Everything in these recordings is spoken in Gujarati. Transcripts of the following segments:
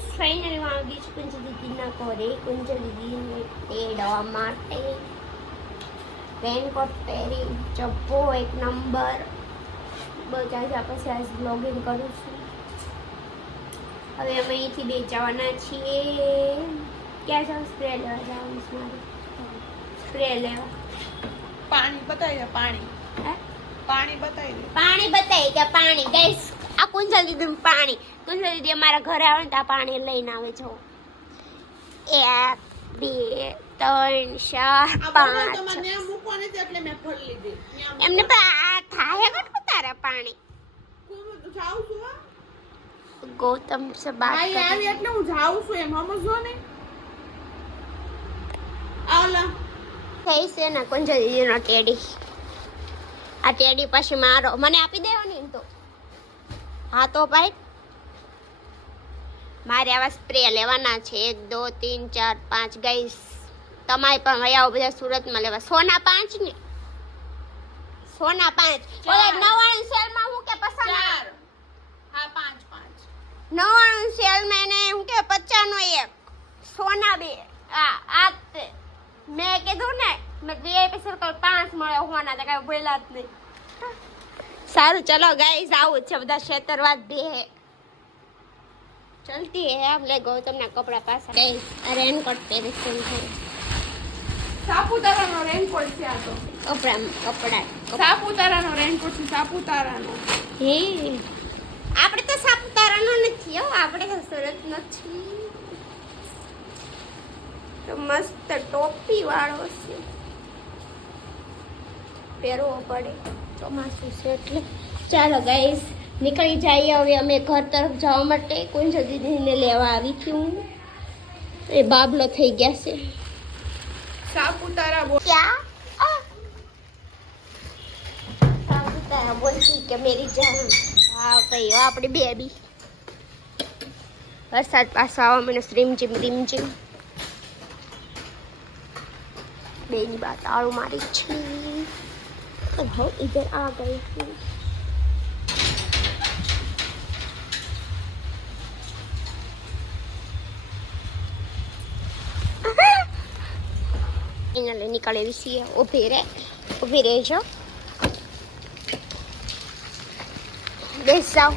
ગાઈસ ફાઇનલી હું આવી છું કુંજ દીદીના ઘરે કુંજ દીદીને તેડવા માટે રેનકોટ પહેરી ચપ્પો એક નંબર બધા જ પછી આજ બ્લોગિંગ કરું છું હવે અમે અહીંથી બે જવાના છીએ ક્યાં જાવ સ્પ્રે લેવા જવાનું છે મારે સ્પ્રે લેવા પાણી બતાવી દે પાણી હે? પાણી બતાવી દે પાણી બતાવી દે પાણી ગઈસ આ કુંજલ દીદી પાણી. કુંજલ દીદી અમારા ઘરે આવે ને તો આ પાણી લઈને આવે છો. એક બે ત્રણ ચાર પાંચ એમને પણ આ થાય કેટલું તારા પાણી. ગૌતમ સે બાત કરી એટલે હું જાઉં છું એમ સમજો ને આવલા થઈ છે ને કુંજલ દીદીનો ટેડી. આ ટેડી પછી મારો મને આપી દેવાની ને તો. હા તો ભાઈ. મારે આવા સ્પ્રે લેવાના છે. એક દો તીન ચાર પાંચ. ગઈસ તમારે પણ વયા આવો બધા સુરતમાં લેવા. સોના પાંચ ને? સોના પાંચ. ઓલા નવાણું સેલમાં હું કે પસંદ હા પાંચ પાંચ. નવાણું સેલમાં એને હું કે પચાસનો એક. સોના બે. આ આ મેં કીધું ને મેં વીઆઈપી સર્કલ પાંચ મળે હોવાના તો કાંઈ ભૂલા જ નહીં. સારું ચલો ગાઈઝ આવું જ છે બધા છેતરવાદ બે હે ચલતી હે આમ લે ગૌતમના કપડા પાછા. ગાઈસ આ રેનકોટ પહેરે છે સાપુતારાનો રેનકોટ છે આ તો. કપડા કપડા સાપુતારાનો રેનકોટ છે સાપુતારાનો. હે. આપણે તો સાપુતારાનો નથી હો આપણે તો સુરત નથી. તો મસ્ત ટોપી વાળો છે. પહેરવો પડે. ચોમાસું છે એટલે. ચાલો ગાઈસ નીકળી જઈએ હવે અમે ઘર તરફ જવા માટે. કુંજ દીદીને લેવા આવી છું હું. એ બાબલો થઈ ગયા છે. સાપુતારા બોલ. ક્યાં? સાપુતારા બોલતી કે મેરી જાન. હા ભાઈ આપણી બેબી. વરસાદ પાછો આવવા મને રીમ જીમ રીમ જીમ. બેની વાત આળું મારી છે. और हम इधर आ गए हैं અહીંયા લઈ નીકળેલી છીએ ઊભી રહે ઊભી રહેજો બેસ જાઓ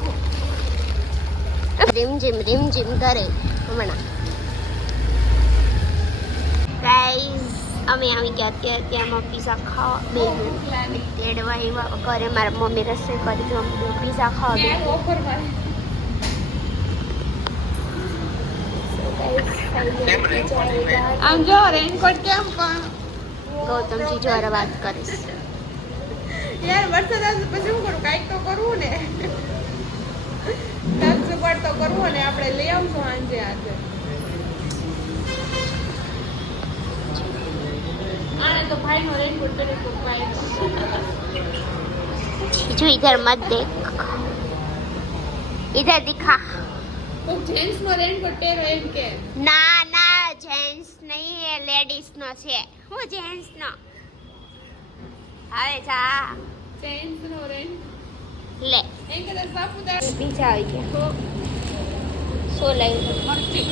રીમ જીમ રીમ જીમ કરે હમણાં ગાઈઝ અમે આવી ગયા અત્યારે ત્યાંમાં પીઝા ખાવા બે તેડવા એવા ઘરે મારા મમ્મી રસોઈ કરી જો પીઝા ખાવા બે આમ જો રેનકોટ કેમ પણ? ગૌતમજી જોડે વાત કરીશ. યાર વરસાદ આવશે પછી શું કરું? કાંઈક તો કરવું ને. કાંઈક જુગાડ તો કરવું ને આપણે લઈ આવશું સાંજે આજે. આને તો ભાઈનો રેનકોટ પહેરી તો ભાઈ जो इधर मत देख इधर दिखा તો જેન્ટ્સ નો રેનકોટ પહેરો એમ કે ના ના જેન્ટ્સ નહીં એ લેડીઝ નો છે હું જેન્ટ્સ નો હવે જા જેન્ટ્સ નો રેન લે એમ કે સાપુતારા બીજા આવી ગયા શું લઈ મરચી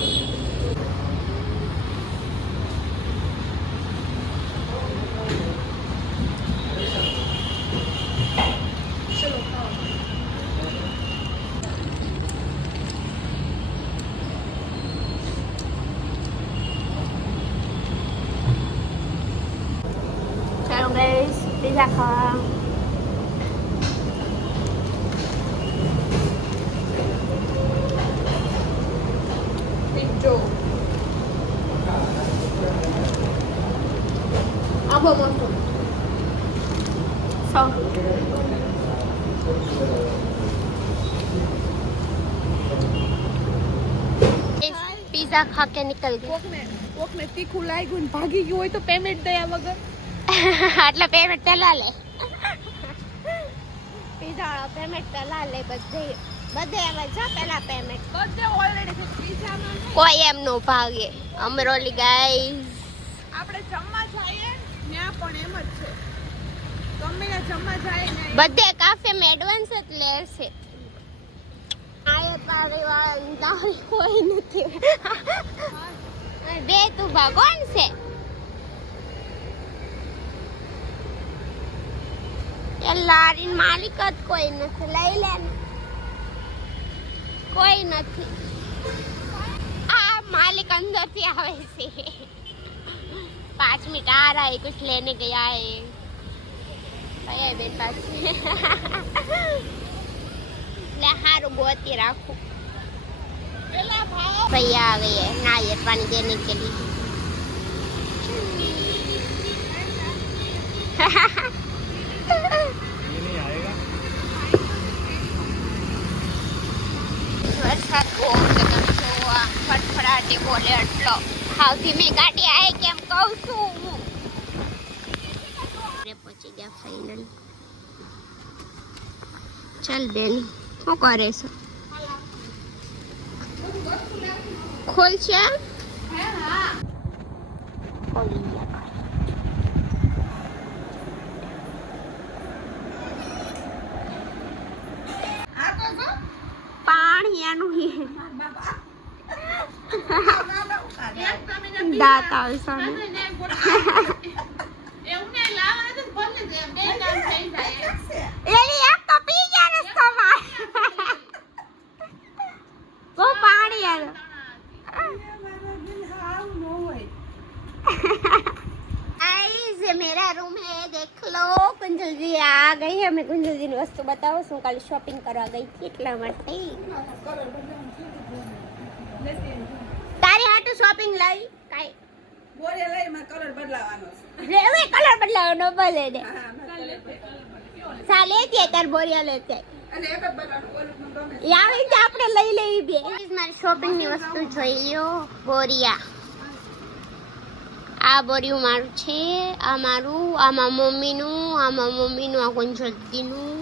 ગઈસ પીઝા ખાવા પિઝ્ઝો આબો મસ્ત સો પીઝા ખા કે નીકળ ગયા કોકને કોકને તીખું લાગ્યું ને ભાગી ગયું હોય તો પેમેન્ટ દયા વગર આટલા પેમેન્ટ પહેલા લે. પીઝાવાળા પેમેન્ટ પહેલા લે બધે. બધે આવે છે પેલા પેમેન્ટ બધે ઓલરેડી પીઝામાં કોઈ એમ નો ભાગે અમરોલી ગાઈઝ આપણે જમવા જઈએ ત્યાં પણ એમ જ છે. ગમે જમવા જાય ને બધે કાફે મે એડવાન્સ જ લેશે આ એક વેપારી વાળા કોઈ નથી. બે તું ભગવાન છે? એ લારીન માલિક જ કોઈ નથી લઈ લે કોઈ નથી આ માલિક અંદરથી આવે છે પાંચ મિનિટ આ રહા કુછ લેને ગયા એ ગયા બેન પાછી એટલે હારું ગોતી રાખું ભૈયા આવે નાળિયેર પાણી દેને કે લીધું વરસાદ બહુ છે તમે જોવો. આમ ફટફડાટી બોલે એટલો. હાવ ધીમી ગાડી આવે કેમ કહું છું હું. પહોંચી ગયા ફાઇનલ ચાલ બેન શું કરે છે? ખોલ છે? ખોલી ગયા આ તો જો એનું હે. દાંત આવે સામે. વસ્તુ કાલે શોપિંગ કરવા ગઈ હતી એટલા માટે. તારે હાટું શોપિંગ લાવી કાઈ? બોરે લઈ માં કલર બદલાવાનો છે. રેવે કલર બદલાવાનો ભલે દે સાલે કે તાર બોરિયા લેતી અને એક જ બદલાવાનું ઓલું ગમે છે. આવી રીતે આપણે લઈ લેવી બે. મારી શોપિંગની વસ્તુ જોઈ લ્યો બોરિયા. આ બોરિયું મારું છે આ મારું આમાં મમ્મીનું આમાં મમ્મીનું આ ગુંજલતીનું.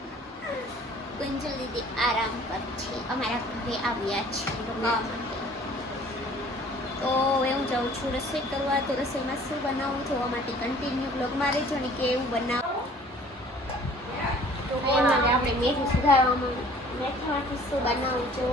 ગુંજલ દીદી આરામ પર છે અમારા ઘરે આવ્યા છે તો હું જાઉં છું રસોઈ કરવા તો રસોઈમાં શું બનાવું? જોવા માટે કન્ટિન્યુ બ્લોગમાં રહેજો ને કેવું બનાવો? આપણે મેથી સુધારવામાં મેથીમાંથી શું બનાવું જો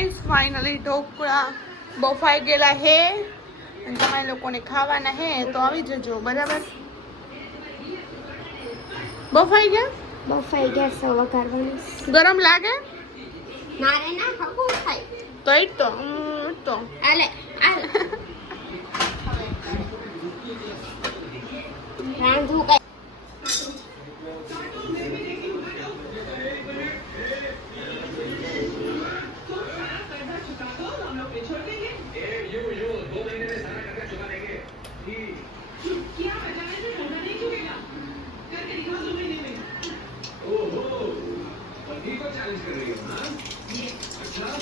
ગાઈસ ફાઇનલી ઢોકળા બફાઈ ગયેલા હે. અને તમારે લોકોને ખાવાના હે તો આવી જજો બરાબર? બફાઈ ગયા? બફાઈ ગયા સવા કરવાની ગરમ લાગે? ના રે ના હગું થાય. તો ઈ તો તો.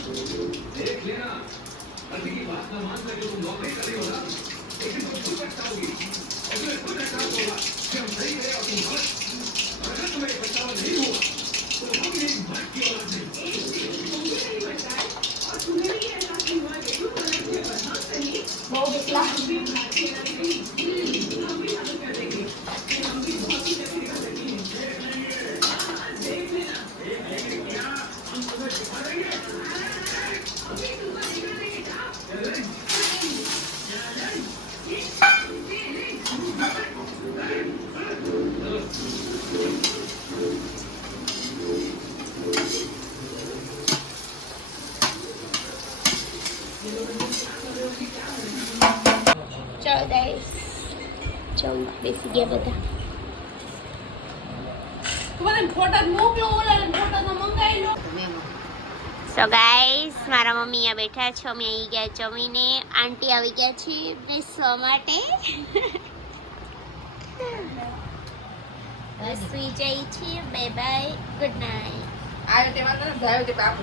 હમ, ઈ જ તો આલે આલે રાંધું કઈ બહુ બીકલા ચલો બેસી ગયા બધા. તો ગાઈસ મારા મમ્મી અહીંયા બેઠા છે અમે આવી ગયા જમીને. આંટી આવી ગયા છે બેસવા માટે. બસ સુઈ જાય છે. બાય બાય ગુડ નાઇટ આ રીતે વાંધો ને બાપ